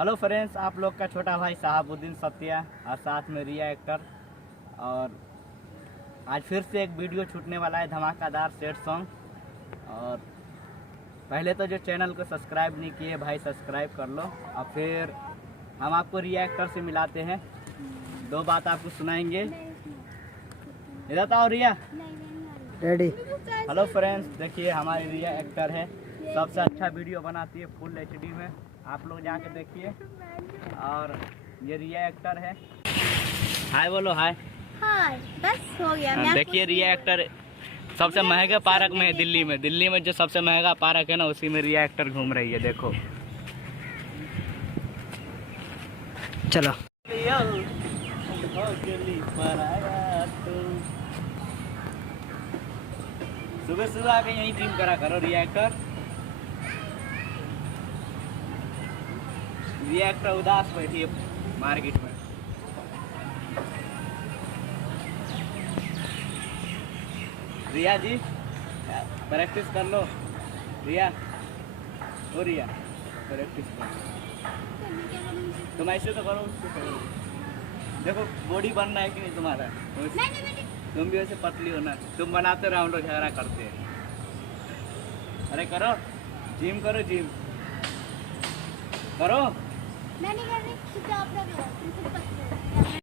Hello friends, आप लोग का छोटा भाई शहाबुद्दीन सत्या और साथ में रिया एक्टर। और आज फिर से एक वीडियो छूटने वाला है, धमाकेदार सेट सॉन्ग। और पहले तो जो चैनल को सब्सक्राइब नहीं किए भाई सब्सक्राइब कर लो। और फिर हम आपको रिया एक्टर से मिलाते हैं, दो बात आपको सुनाएंगे। इधर तो आओ रिया। रेडी। हेलो फ्रेंड्स, देखिए हमारी रिया एक्टर है, सबसे अच्छा वीडियो बनाती है फुल एचडी में, आप लोग जाके देखिए। और ये रिया एक्टर है। हाय बोलो, हाय। हाय, बस हो गया। देखिए रिया एक्टर सबसे महंगे पार्क में है दिल्ली में जो सबसे महंगा पार्क है ना, उसी में रिया एक्टर घूम रही है। देखो चलो। सुबह सुबह आके यही जिम करा करो रिया एक्टर। रिया एक्टर उदास बैठी है मार्केट में। रिया जी प्रैक्टिस कर लो। रिया, ओ रिया प्रैक्टिस कर लो। तुम ऐसे तो करो, उसको करो। देखो बॉडी बनना है कि नहीं तुम्हारा। तुम भी वैसे पतली हो ना, तुम बनाते रहो, हम लोग झगड़ा करते हैं। अरे करो, जिम करो, जिम करो। मैं नहीं कर रही, आप लोग